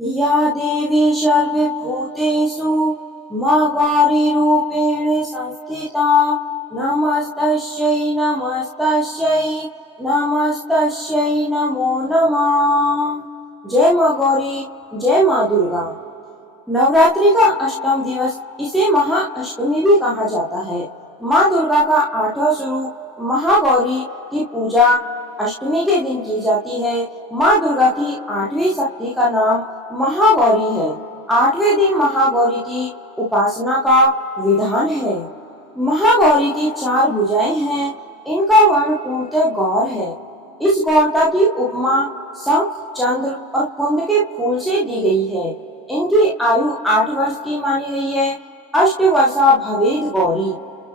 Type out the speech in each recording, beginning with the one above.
या देवी सर्वभूतेषु गौरीरूपेण संस्थिता नमस्तस्यै नमस्तस्यै नमस्तस्यै नमो नमः। जय माँ गौरी, जय माँ दुर्गा। नवरात्रि का अष्टम दिवस इसे महाअष्टमी भी कहा जाता है। माँ दुर्गा का आठवां स्वरूप महागौरी की पूजा अष्टमी के दिन की जाती है। माँ दुर्गा की आठवीं शक्ति का नाम महागौरी है। आठवें दिन महागौरी की उपासना का विधान है। महागौरी की चार भुजाएं हैं। इनका वर्ण पूर्णतः गौर है। इस गौरता की उपमा शंख, चंद्र और कुंद के फूल से दी गई है। इनकी आयु 8 वर्ष की मानी गई है। अष्टवर्षा भवेद गौरी।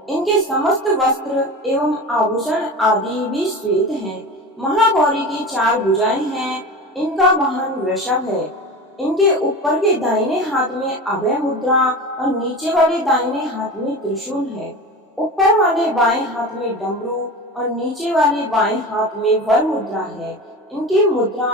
इनके समस्त वस्त्र एवं आभूषण आदि भी श्वेत हैं। महागौरी की चार भुजाएं हैं। इनका वाहन वृषभ है। इनके ऊपर के दाहिने हाथ में अभय मुद्रा और नीचे वाले दाहिने हाथ में त्रिशूल है। ऊपर वाले बाएं हाथ में डमरू और नीचे वाले बाएं हाथ में वर मुद्रा है। इनकी मुद्रा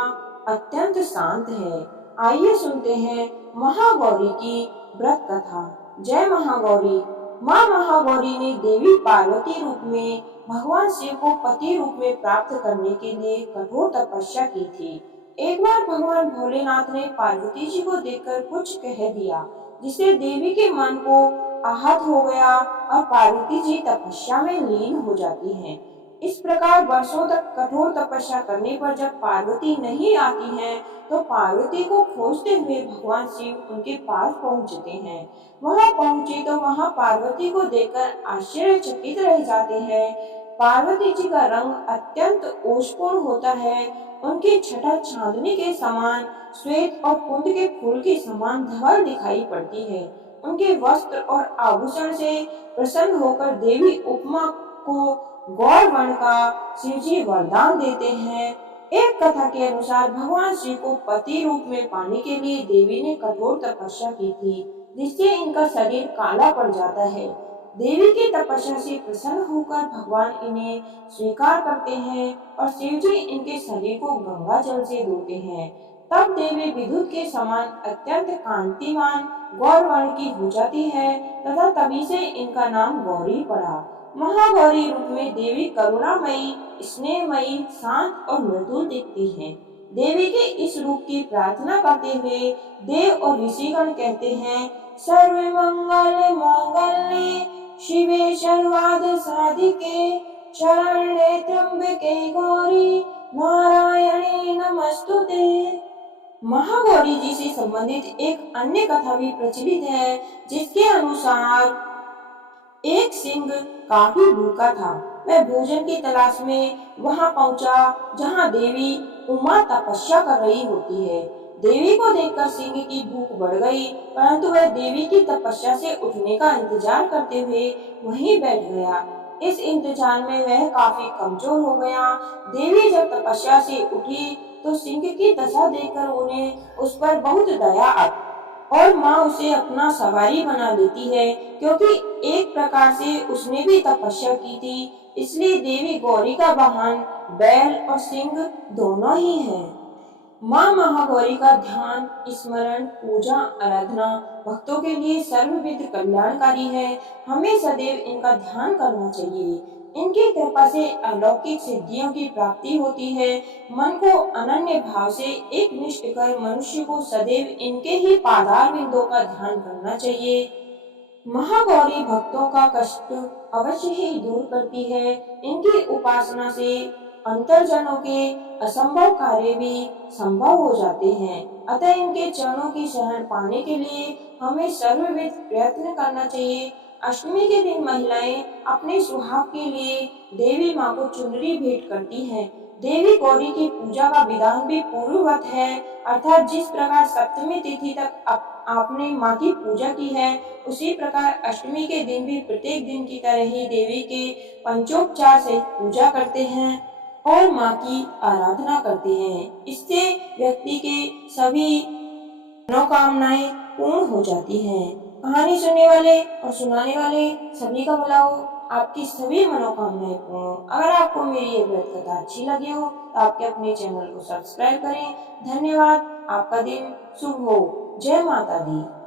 अत्यंत शांत है। आइए सुनते हैं महागौरी की व्रत कथा। जय महागौरी। माँ महागौरी ने देवी पार्वती रूप में भगवान शिव को पति रूप में प्राप्त करने के लिए कठोर तपस्या की थी। एक बार भगवान भोलेनाथ ने पार्वती जी को देखकर कुछ कह दिया, जिससे देवी के मन को आहत हो गया और पार्वती जी तपस्या में लीन हो जाती हैं। इस प्रकार वर्षों तक कठोर तपस्या करने पर जब पार्वती नहीं आती हैं, तो पार्वती को खोजते हुए भगवान शिव उनके पास पहुंचते हैं। वहां पहुंचे तो वहां पार्वती को देखकर आश्चर्यचकित रह जाते हैं। पार्वती जी का रंग अत्यंत ओजपूर्ण होता है। उनकी छटा चांदनी के समान श्वेत और कुंद के फूल के समान धवल दिखाई पड़ती है। उनके वस्त्र और आभूषण से प्रसन्न होकर देवी उपमा को गौर वर्ण का शिवजी वरदान देते हैं। एक कथा के अनुसार भगवान शिव को पति रूप में पाने के लिए देवी ने कठोर तपस्या की थी, जिससे इनका शरीर काला पड़ जाता है। देवी की तपस्या से प्रसन्न होकर भगवान इन्हें स्वीकार करते हैं और शिवजी इनके शरीर को गंगा जल से धोते हैं। तब देवी विद्युत के समान अत्यंत कांतिमान गौर वर्ण की हो जाती है तथा तभी से इनका नाम गौरी पड़ा। महागौरी रूप में देवी करुणामयी, स्नेहमयी, शांत और मृदुल दिखती हैं। देवी के इस रूप की प्रार्थना करते हुए देव और ऋषिगण कहते हैं, सर्व मंगल मांगल्ये शिवे सर्वार्थ साधिके शरण्ये त्र्यंबके गौरी नारायणी नमस्तुते। महागौरी जी से संबंधित एक अन्य कथा भी प्रचलित है, जिसके अनुसार एक सिंह काफी भूखा था। वह भोजन की तलाश में वहां पहुंचा जहां देवी उमा तपस्या कर रही होती है। देवी को देखकर सिंह की भूख बढ़ गई, परंतु वह देवी की तपस्या से उठने का इंतजार करते हुए वहीं बैठ गया। इस इंतजार में वह काफी कमजोर हो गया। देवी जब तपस्या से उठी तो सिंह की दशा देखकर उन्हें उस पर बहुत दया आती और माँ उसे अपना सवारी बना लेती है, क्योंकि एक प्रकार से उसने भी तपस्या की थी। इसलिए देवी गौरी का वाहन बैल और सिंह दोनों ही है। माँ महागौरी का ध्यान, स्मरण, पूजा, आराधना भक्तों के लिए सर्वविध कल्याणकारी है। हमें सदैव इनका ध्यान करना चाहिए। इनकी कृपा से अलौकिक सिद्धियों की प्राप्ति होती है। मन को अनन्य भाव से एक निष्ठ कर मनुष्य को सदैव इनके ही पादार बिंदों का ध्यान करना चाहिए। महागौरी भक्तों का कष्ट अवश्य ही दूर करती है। इनकी उपासना से अंतरजनों के असंभव कार्य भी संभव हो जाते हैं। अतः इनके चरणों की शरण पाने के लिए हमें सर्वविध प्रयत्न करना चाहिए। अष्टमी के दिन महिलाएं अपने सुहाग के लिए देवी माँ को चुनरी भेंट करती हैं। देवी गौरी की पूजा का विधान भी पूर्ववत है, अर्थात जिस प्रकार सप्तमी तिथि तक आपने माँ की पूजा की है, उसी प्रकार अष्टमी के दिन भी प्रत्येक दिन की तरह ही देवी के पंचोपचार से पूजा करते हैं और माँ की आराधना करते हैं। इससे व्यक्ति के सभी मनोकामनाएं पूर्ण हो जाती हैं। कहानी सुनने वाले और सुनाने वाले सभी का भला हो, आपकी सभी मनोकामनाएं पूर्ण हो। अगर आपको मेरी ये व्रत कथा अच्छी लगी हो तो आपके अपने चैनल को सब्सक्राइब करें। धन्यवाद। आपका दिन शुभ हो। जय माता दी।